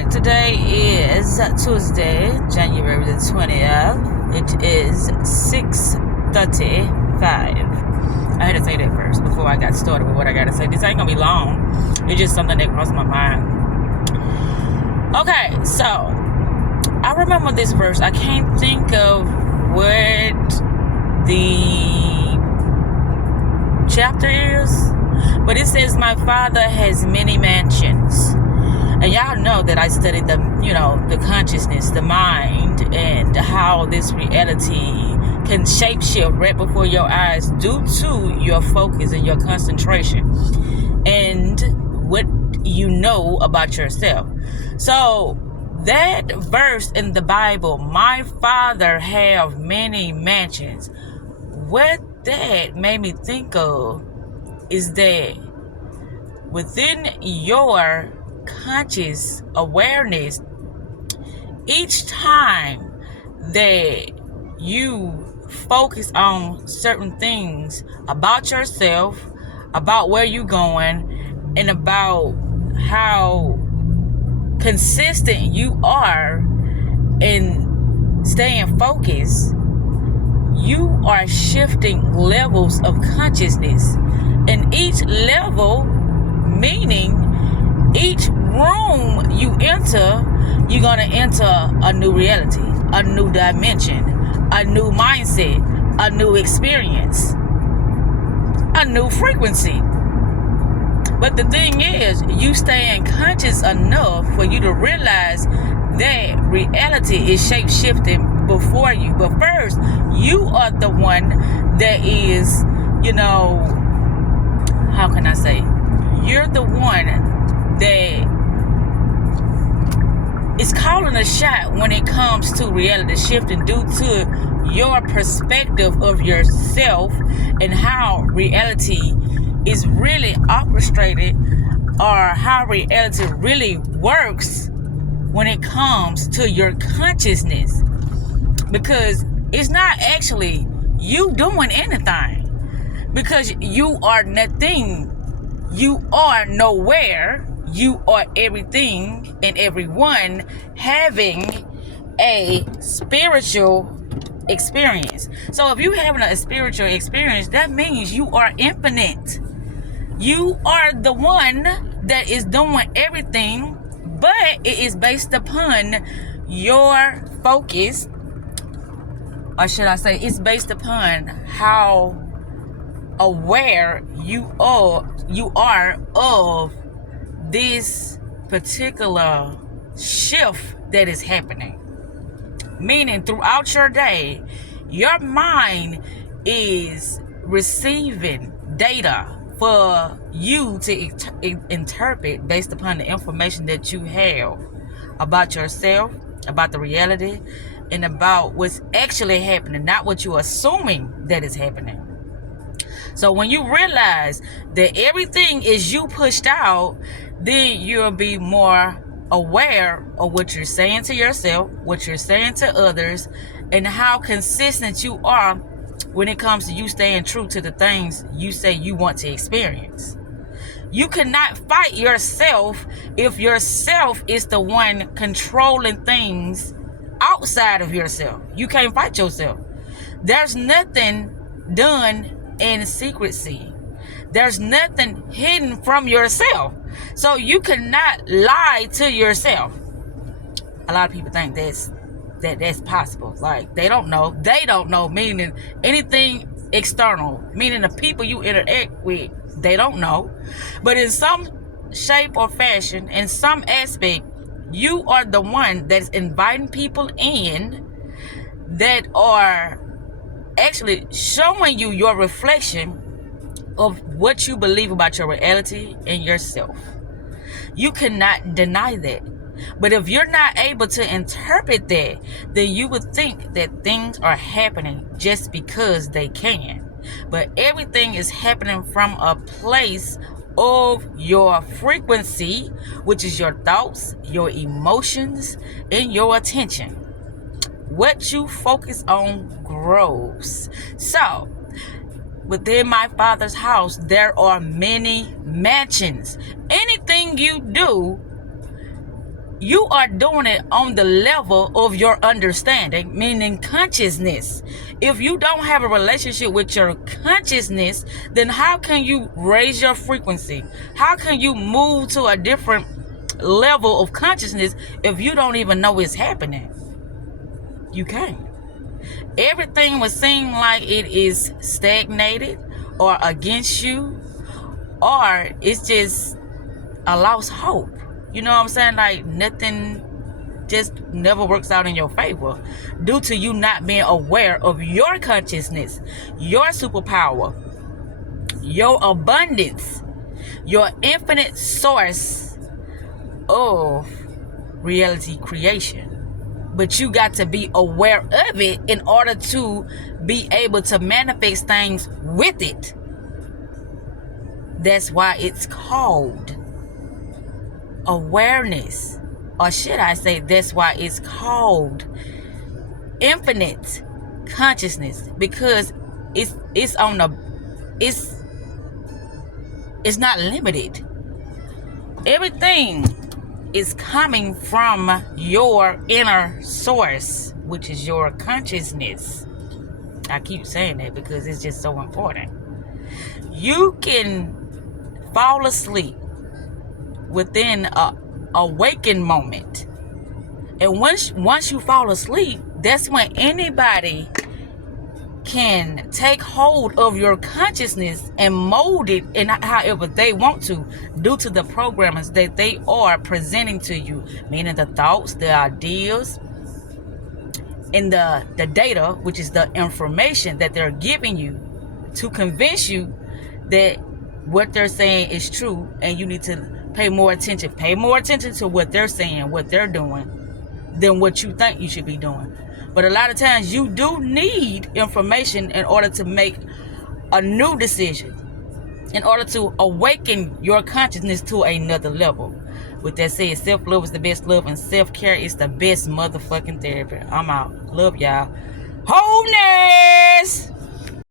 Alright, today is Tuesday, January the 20th. It is 6:35. I had to say that first before I got started with what I gotta say. This ain't gonna be long. It's just something that crossed my mind. Okay, so I remember this verse. I can't think of what the chapter is, but it says, "My Father has many mansions." And y'all know that I studied the consciousness, the mind, and how this reality can shapeshift right before your eyes due to your focus and your concentration and what you know about yourself. So that verse in the Bible, "My Father have many mansions," what that made me think of is that within your conscious awareness, each time that you focus on certain things about yourself, about where you're going, and about how consistent you are in staying focused, you are shifting levels of consciousness. And each level, meaning each room you enter, you're going to enter a new reality, a new dimension, a new mindset, a new experience, a new frequency. But the thing is, you staying conscious enough for you to realize that reality is shape-shifting before you. But first, you are the one that is, how can I say? You're the one that is calling a shot when it comes to reality shifting due to your perspective of yourself and how reality is really orchestrated, or how reality really works when it comes to your consciousness. Because it's not actually you doing anything, because you are nothing, you are nowhere. You are everything and everyone having a spiritual experience. So if you're having a spiritual experience, that means you are infinite. You are the one that is doing everything, but it is based upon your focus, or should I say, it's based upon how aware you are of this particular shift that is happening. Meaning throughout your day, your mind is receiving data for you to interpret based upon the information that you have about yourself, about the reality, and about what's actually happening, not what you're assuming that is happening. So when you realize that everything is you pushed out, then you'll be more aware of what you're saying to yourself, what you're saying to others, and how consistent you are when it comes to you staying true to the things you say you want to experience. You cannot fight yourself if yourself is the one controlling things outside of yourself. You can't fight yourself. There's nothing done in secrecy. There's nothing hidden from yourself. So you cannot lie to yourself. A lot of people think that's possible. Like they don't know, meaning anything external, meaning the people you interact with, they don't know. But in some shape or fashion, in some aspect, you are the one that's inviting people in that are actually showing you your reflection of what you believe about your reality and yourself. You cannot deny that. But if you're not able to interpret that, then you would think that things are happening just because they can. But everything is happening from a place of your frequency, which is your thoughts, your emotions, and your attention. What you focus on grows. So, within my Father's house, there are many mansions. Anything you do you are doing it on the level of your understanding, meaning consciousness. If you don't have a relationship with your consciousness, then how can you raise your frequency? How can you move to a different level of consciousness if you don't even know it's happening? You can't. Everything would seem like it is stagnated or against you, or it's just a lost hope. You know what I'm saying? Like nothing just never works out in your favor due to you not being aware of your consciousness, your superpower, your abundance, your infinite source of reality creation. But you got to be aware of it in order to be able to manifest things with it. That's why it's called awareness. Or should I say, that's why it's called infinite consciousness. Because it's not limited. Everything is coming from your inner source, which is your consciousness. I keep saying that because it's just so important. You can fall asleep within a awakened moment, and once you fall asleep, that's when anybody can take hold of your consciousness and mold it in however they want to, due to the programs that they are presenting to you, meaning the thoughts, the ideas, and the data, which is the information that they're giving you to convince you that what they're saying is true, and you need to pay more attention to what they're saying, what they're doing, than what you think you should be doing. But a lot of times you do need information in order to make a new decision, in order to awaken your consciousness to another level. With that said, self-love is the best love, and self-care is the best motherfucking therapy. I'm out. Love y'all. Wholeness!